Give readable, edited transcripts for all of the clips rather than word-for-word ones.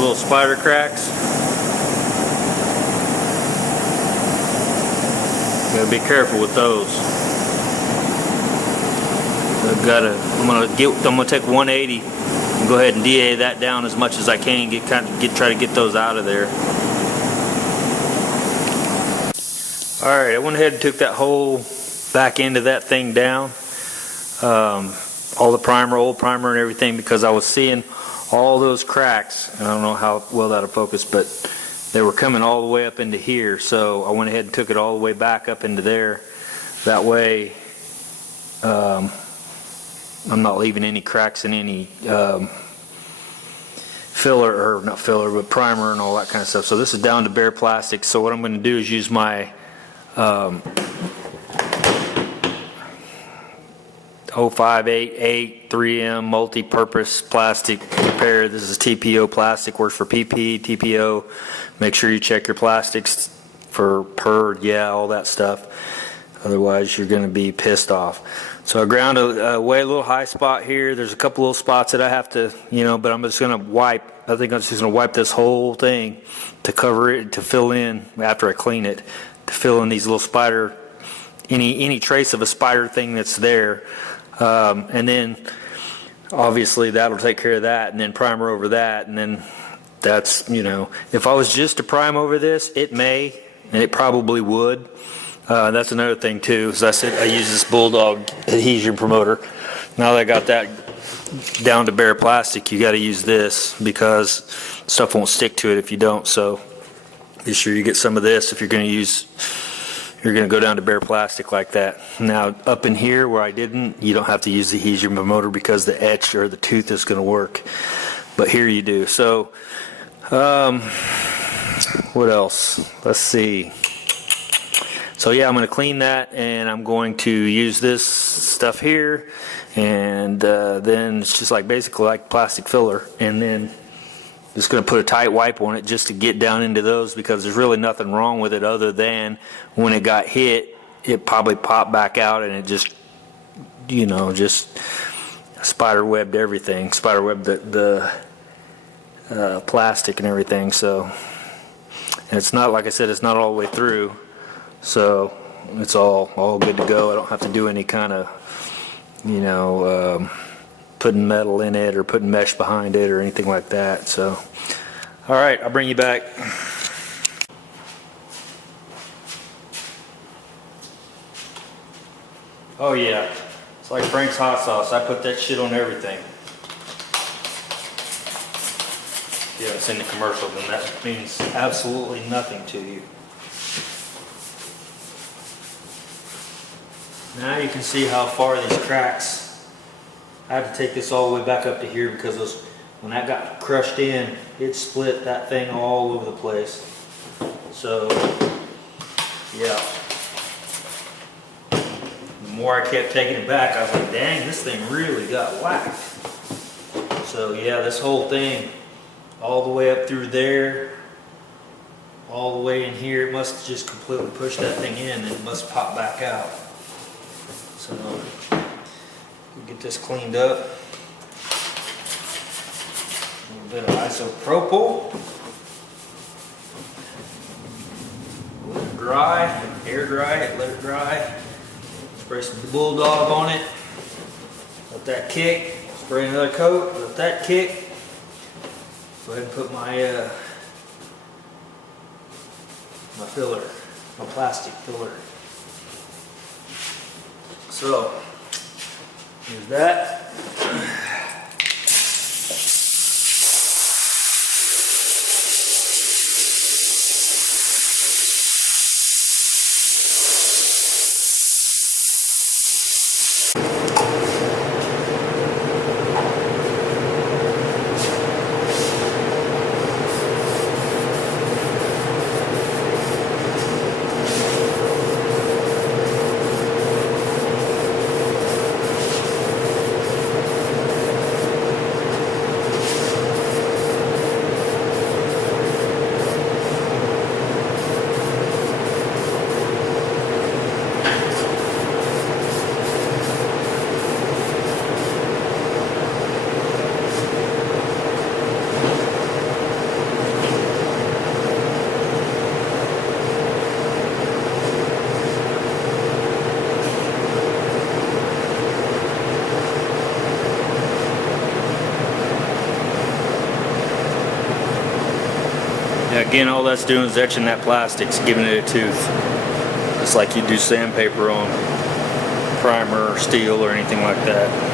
little spider cracks. Gotta be careful with those. I'm gonna take 180 and go ahead and DA that down as much as I can. Try to get those out of there. All right, I went ahead and took that whole back end of that thing down. All the primer, old primer and everything, because I was seeing all those cracks. And I don't know how well that'll focus, but they were coming all the way up into here. So I went ahead and took it all the way back up into there. That way, I'm not leaving any cracks in any filler, or not filler, but primer and all that kind of stuff. So this is down to bare plastic. So what I'm going to do is use my 0588 3M multi-purpose plastic repair. This is TPO plastic, works for PP, TPO. Make sure you check your plastics for all that stuff. Otherwise you're going to be pissed off. So I ground away a little high spot here. There's a couple little spots that I have to, but I'm just going to wipe. I think I'm just going to wipe this whole thing to cover it, to fill in after I clean it, to fill in these little spider, any trace of a spider thing that's there. And then obviously that'll take care of that, and then primer over that, and then that's, if I was just to prime over this, it may, and it probably would. That's another thing too. As I said, I use this Bulldog adhesion promoter. Now that I got that down to bare plastic, you got to use this because stuff won't stick to it if you don't. So be sure you get some of this if you're going to go down to bare plastic like that. Now up in here where I didn't, you don't have to use the adhesion promoter because the etch or the tooth is going to work. But here you do. So what else? Let's see. So yeah, I'm going to clean that, and I'm going to use this stuff here, and then it's just like basically like plastic filler, and then just going to put a tight wipe on it just to get down into those, because there's really nothing wrong with it other than when it got hit, it probably popped back out, and it just, just spider webbed everything, spider webbed the plastic and everything. So, and it's not, like I said, it's not all the way through. So it's all good to go. I don't have to do any kind of, putting metal in it or putting mesh behind it or anything like that. So, all right, I'll bring you back. Oh yeah, it's like Frank's hot sauce. I put that shit on everything. Yeah, it's in the commercial, then that means absolutely nothing to you. Now you can see how far these cracks, I had to take this all the way back up to here because when that got crushed in, it split that thing all over the place. So, yeah. The more I kept taking it back, I was like, dang, this thing really got whacked. So yeah, this whole thing, all the way up through there, all the way in here, it must just completely push that thing in, and it must pop back out. So we'll get this cleaned up. A little bit of isopropyl. Let it dry, air dry it, let it dry. Spray some Bulldog on it. Let that kick. Spray another coat, let that kick. Go ahead and put my my filler, my plastic filler. So, here's that. Again, all that's doing is etching that plastic, it's giving it a tooth. Just like you do sandpaper on primer or steel or anything like that.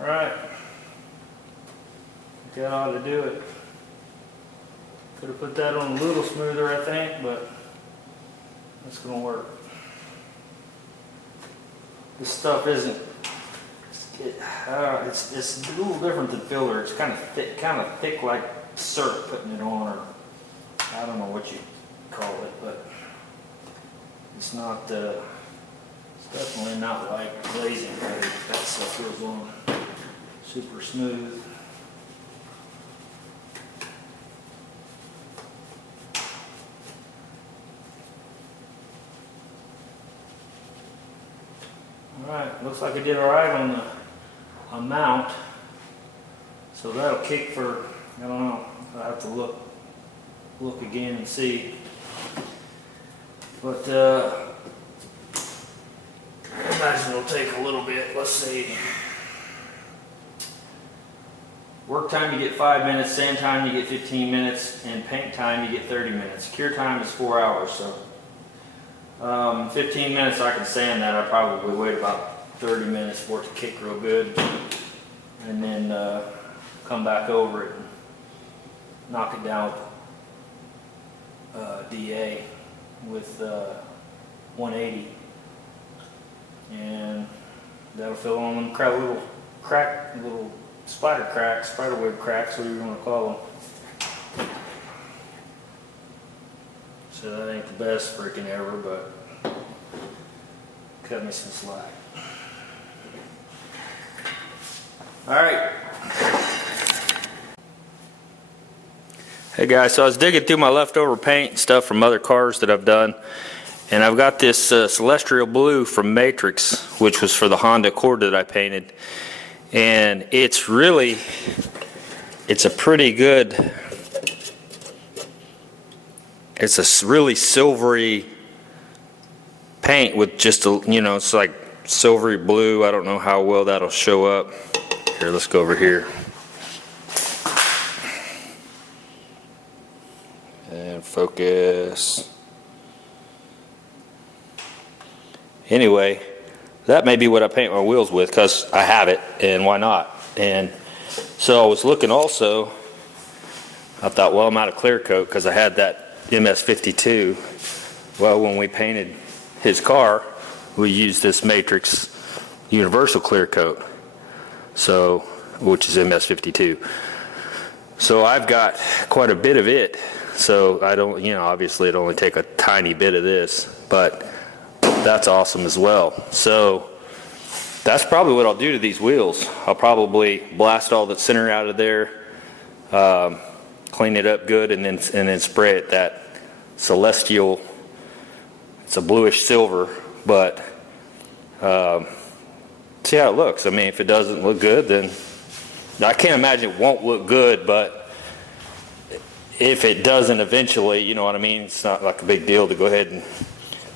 Alright, that ought to do it. Could have put that on a little smoother, I think, but that's going to work. This stuff isn't, it's a little different than filler. It's kind of thick like syrup putting it on, or I don't know what you call it, but it's not, it's definitely not like glazing ready. That stuff goes on super smooth. Alright, looks like I did alright on the mount. So that'll kick for, I don't know, I'll have to look again and see. But I imagine it'll take a little bit. Let's see. Work time you get 5 minutes, sand time you get 15 minutes, and paint time you get 30 minutes. Cure time is 4 hours, so 15 minutes I can sand that. I probably wait about 30 minutes for it to kick real good, and then come back over it and knock it down with DA with 180, and that'll fill on them little spider cracks, spiderweb cracks, whatever you want to call them. So that ain't the best freaking ever, but cut me some slack. Alright. Hey guys, so I was digging through my leftover paint and stuff from other cars that I've done, and I've got this Celestial Blue from Matrix, which was for the Honda Accord that I painted. And it's a pretty good, it's a really silvery paint with just a, it's like silvery blue. I don't know how well that'll show up. Here, let's go over here. And focus. Anyway, that may be what I paint my wheels with, because I have it, and why not? And so I was looking also, I thought, well, I'm out of clear coat because I had that MS52. Well, when we painted his car, we used this Matrix Universal clear coat, so, which is MS52. So I've got quite a bit of it, so I don't, obviously it'd only take a tiny bit of this, but That's awesome as well. So that's probably what I'll do to these wheels. I'll probably blast all the center out of there, clean it up good, and then spray it that celestial. It's a bluish silver, but see how it looks. I mean, if it doesn't look good, then I can't imagine it won't look good, but if it doesn't eventually, you know what I mean? It's not like a big deal to go ahead and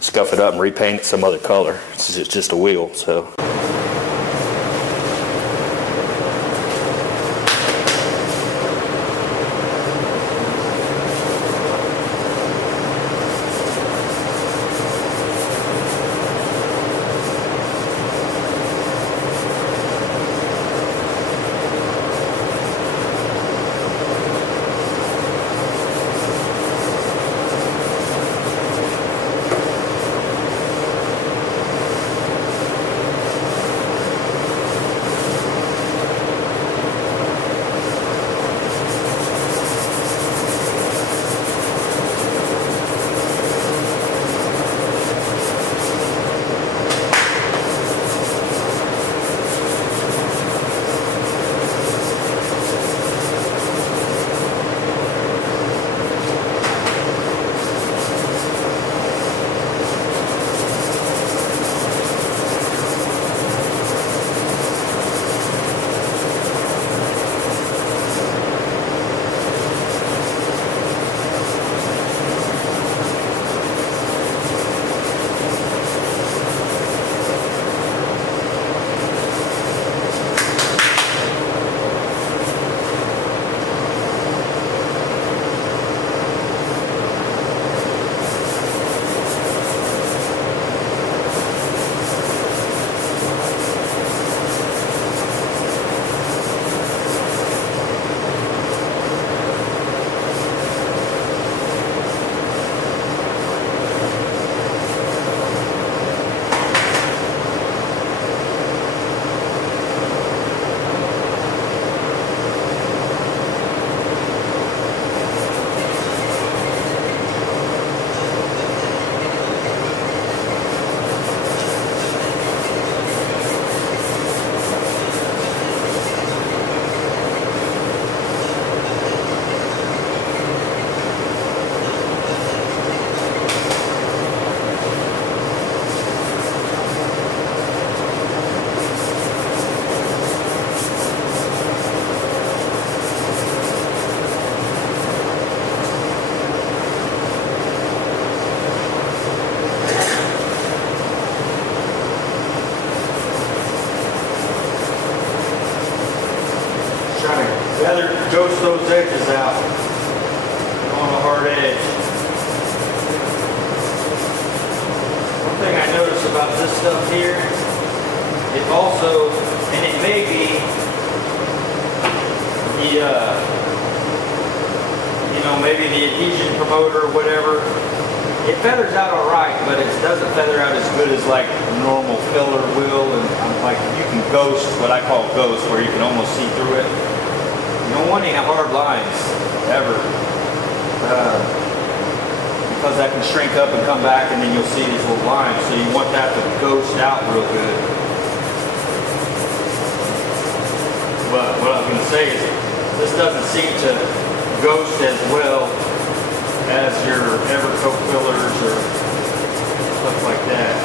scuff it up and repaint it some other color. It's just a wheel, so. Rather ghost those edges out on a hard edge. One thing I noticed about this stuff here, it also, and it may be the, you know, maybe the adhesion promoter or whatever, it feathers out alright, but it doesn't feather out as good as like a normal filler will, and like you can ghost, what I call ghost, where you can almost see through it. You don't want any hard lines, ever, because that can shrink up and come back and then you'll see these little lines, so you want that to ghost out real good. But what I was going to say is, this doesn't seem to ghost as well as your Evercoat fillers or stuff like that.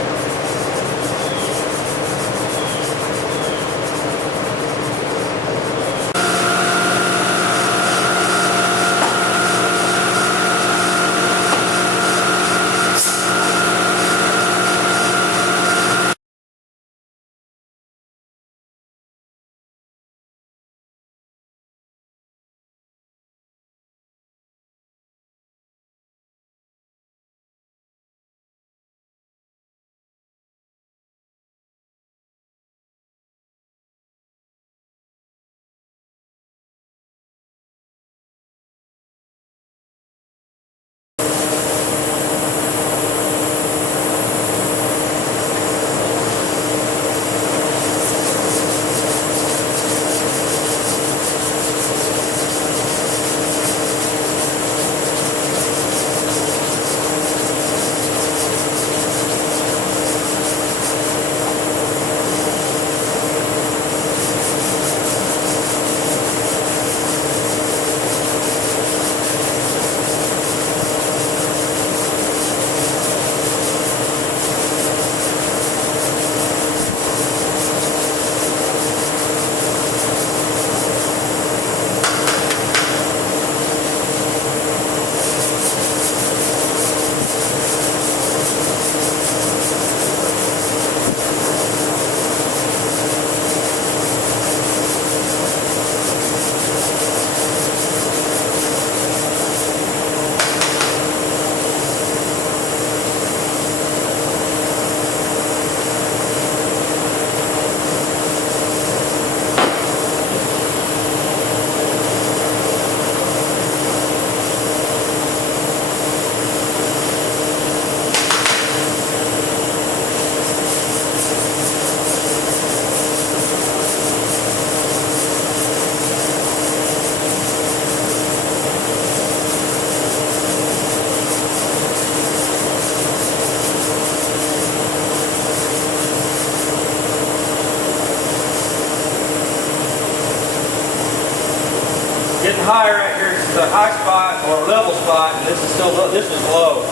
high right here. This is a high spot or a level spot, and this is still low. This is low.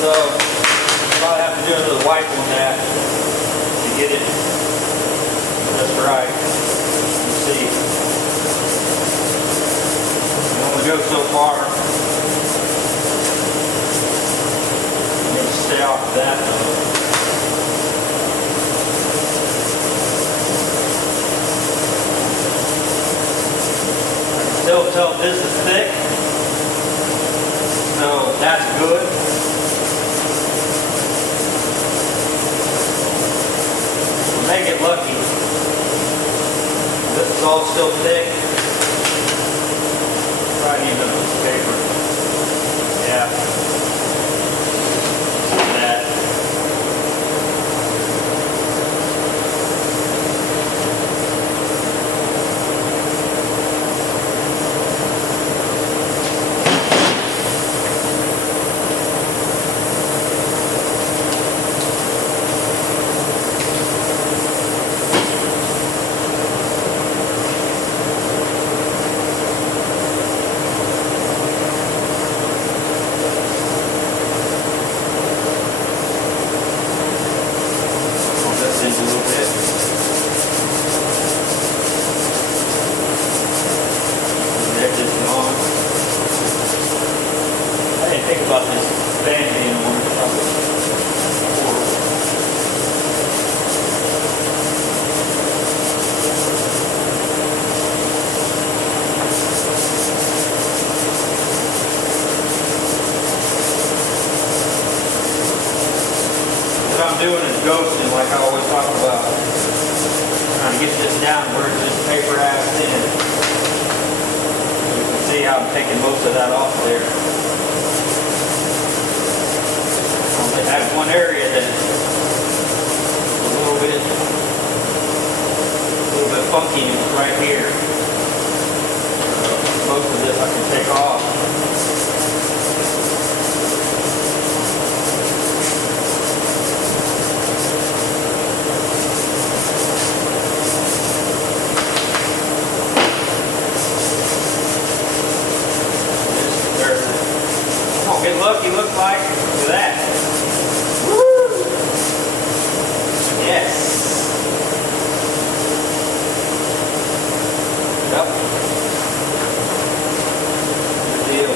So probably have to do another wipe on that to get it just right. Let's see. You only go so far. I'm going to stay off of that though. Still tell this is thick, so that's good. We'll make it lucky. This is all still thick. Probably need another piece of paper. Yeah. That. Doing is ghosting, like I always talk about. Trying to get this down where this paper has in. You can see how I'm taking most of that off there. I have one area that's a little bit funky, and it's right here. Most of this I can take off. Good luck, you look like. Look at that. Woo! Yes. Yep. Good deal.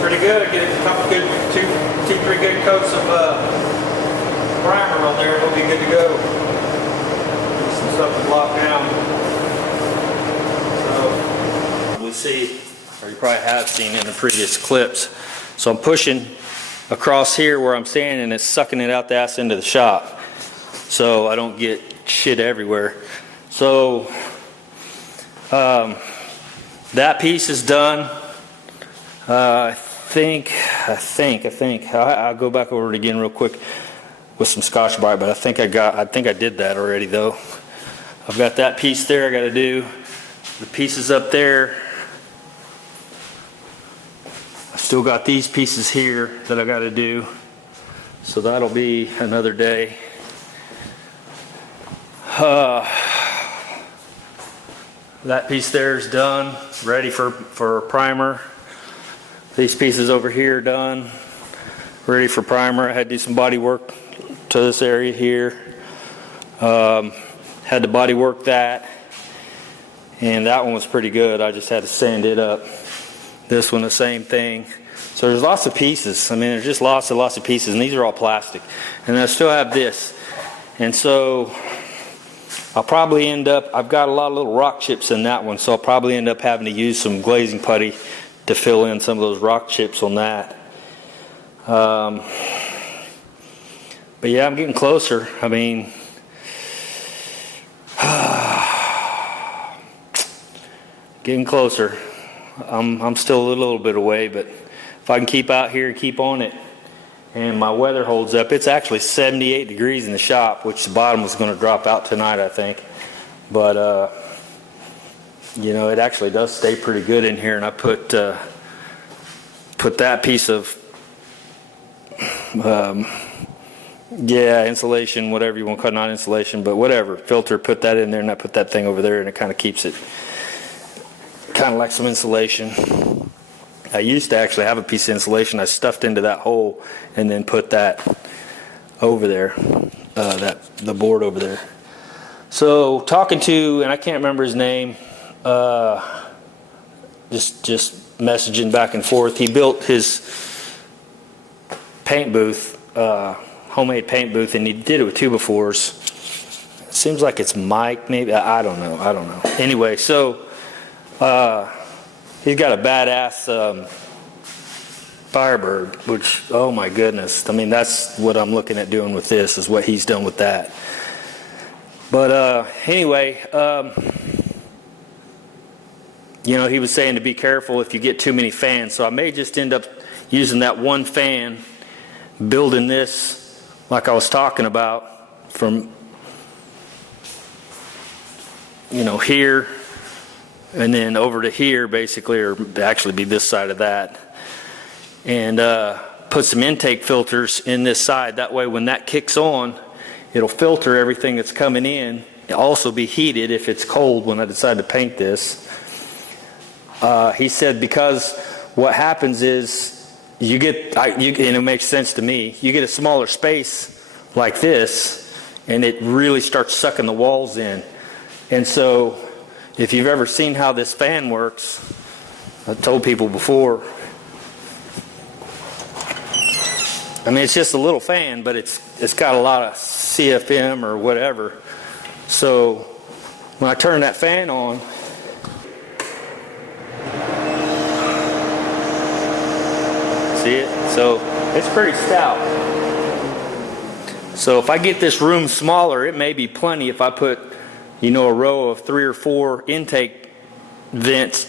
Pretty good. Get a couple good, two, 3 good coats of primer on there, and it'll be good to go. Get some stuff to lock down. So we'll see, or you probably have seen in the previous clips. So I'm pushing across here where I'm standing, and it's sucking it out the ass into the shop, so I don't get shit everywhere. So that piece is done. I think I'll go back over it again real quick with some Scotch-Brite, but I think I did that already though. I've got that piece there I got to do. The pieces up there. I've still got these pieces here that I got to do. So that'll be another day. That piece there is done, ready for primer. These pieces over here done, ready for primer. I had to do some body work to this area here. Had to body work that, and that one was pretty good. I just had to sand it up. This one the same thing. So there's lots of pieces. I mean, there's just lots of pieces, and these are all plastic. And I still have this. And so I'll probably end up, I've got a lot of little rock chips in that one, so I'll probably end up having to use some glazing putty to fill in some of those rock chips on that. But yeah, I'm getting closer. I mean, getting closer. I'm still a little bit away, but if I can keep out here and keep on it, and my weather holds up, it's actually 78 degrees in the shop, which the bottom was going to drop out tonight, I think. But you know, it actually does stay pretty good in here, and I put that piece of insulation, whatever you want to call it, not insulation, but whatever, filter, put that in there, and I put that thing over there, and it kind of keeps it kind of like some insulation. I used to actually have a piece of insulation I stuffed into that hole and then put that over there, the board over there. So talking to, and I can't remember his name, just messaging back and forth. He built his paint booth, homemade paint booth, and he did it with 2x4s. It seems like it's Mike, maybe. I don't know. Anyway, so he's got a badass Firebird, which, oh my goodness. I mean, that's what I'm looking at doing with this, is what he's done with that. But anyway, you know, he was saying to be careful if you get too many fans. So I may just end up using that one fan, building this like I was talking about from, you know, here and then over to here basically, or actually be this side of that, and put some intake filters in this side. That way when that kicks on, it'll filter everything that's coming in. It'll also be heated if it's cold when I decide to paint this. He said because what happens is you get, and it makes sense to me, you get a smaller space like this and it really starts sucking the walls in. And so if you've ever seen how this fan works, I've told people before, I mean, it's just a little fan, but it's got a lot of CFM or whatever. So when I turn that fan on, see it? So it's pretty stout. So if I get this room smaller, it may be plenty if I put, you know, a row of 3 or 4 intake vents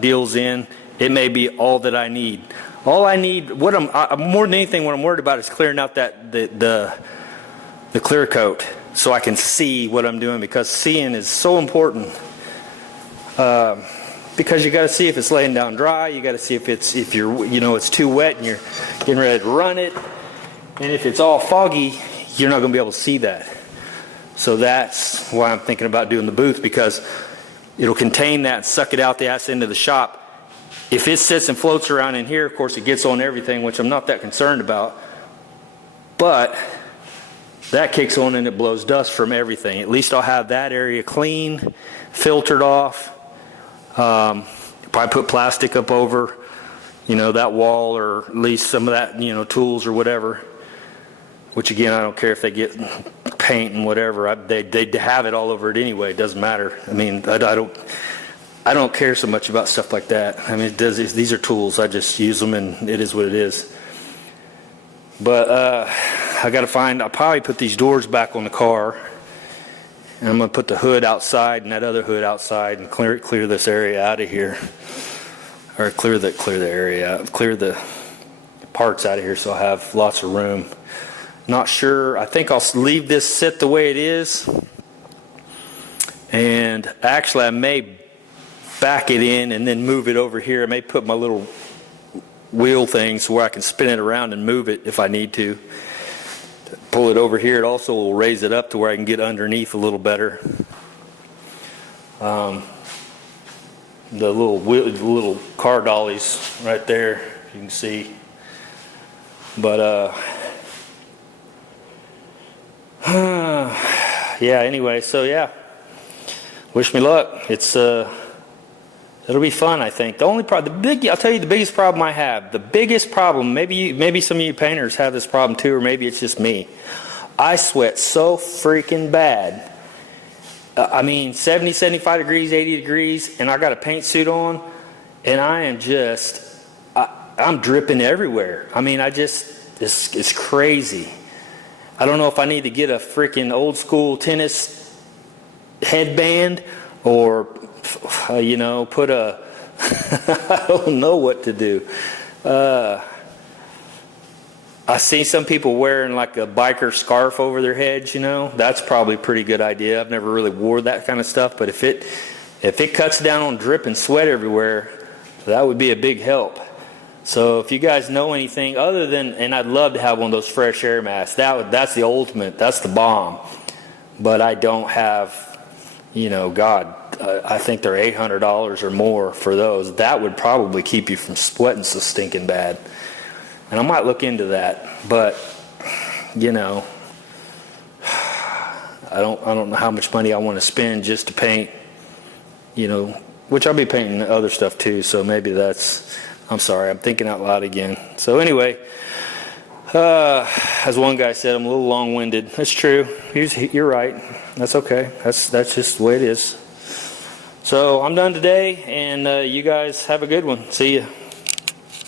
deals in. It may be all that I need. All I need, what I'm more than anything, what I'm worried about is clearing out that the clear coat so I can see what I'm doing, because seeing is so important. Because you got to see if it's laying down dry. You got to see if you're, you know, it's too wet and you're getting ready to run it. And if it's all foggy, you're not going to be able to see that. So that's why I'm thinking about doing the booth, because it'll contain that and suck it out the ass into the shop. If it sits and floats around in here, of course it gets on everything, which I'm not that concerned about. But that kicks on and it blows dust from everything. At least I'll have that area clean, filtered off. Probably put plastic up over, you know, that wall, or at least some of that, you know, tools or whatever. Which again, I don't care if they get paint and whatever. They have it all over it anyway. It doesn't matter. I mean, I don't care so much about stuff like that. I mean, these are tools. I just use them, and it is what it is. But I got to find. I'll probably put these doors back on the car, and I'm going to put the hood outside and that other hood outside, and clear this area out of here, or clear the area out, clear the parts out of here, so I'll have lots of room. Not sure. I think I'll leave this sit the way it is, and actually I may back it in and then move it over here. I may put my little wheel things where I can spin it around and move it if I need to. Pull it over here. It also will raise it up to where I can get underneath a little better. The little car dollies right there, you can see. But Yeah, anyway, so yeah, wish me luck. It'll be fun, I think. The only problem, I'll tell you the biggest problem I have. The biggest problem, maybe some of you painters have this problem too, or maybe it's just me. I sweat so freaking bad. I mean, 70, 75 degrees, 80 degrees, and I got a paint suit on, and I am I'm dripping everywhere. I mean, it's crazy. I don't know if I need to get a freaking old school tennis headband or, put a, I don't know what to do. I see some people wearing like a biker scarf over their heads, That's probably a pretty good idea. I've never really wore that kind of stuff, but if it cuts down on drip and sweat everywhere, that would be a big help. So if you guys know anything other than, and I'd love to have one of those fresh air masks. That's the ultimate. That's the bomb. But I don't have, I think they're $800 or more for those. That would probably keep you from sweating so stinking bad. And I might look into that, but I don't know how much money I want to spend just to paint, which I'll be painting other stuff too. So maybe I'm sorry, I'm thinking out loud again. So anyway, as one guy said, I'm a little long-winded. That's true. You're right. That's okay. That's just the way it is. So I'm done today, and you guys have a good one. See ya.